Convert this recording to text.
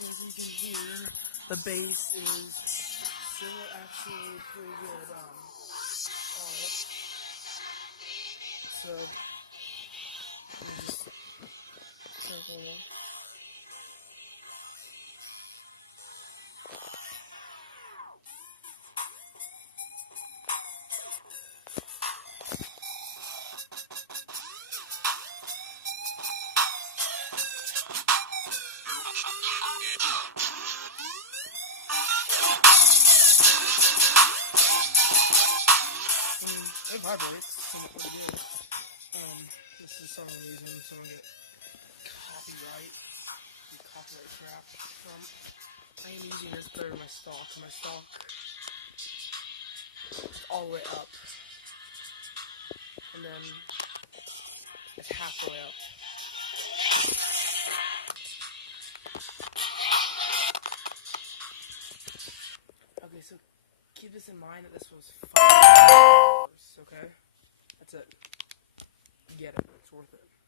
As you can hear, the bass is still actually pretty good on it. So, let me just circle it. It vibrates, pretty good. This is some reason someone get copyright crap from. I am using this better than my stock. My stock is all the way up, and then it's half the way up. Okay, so keep this in mind that this was $5, okay? That's it. Get it. It's worth it.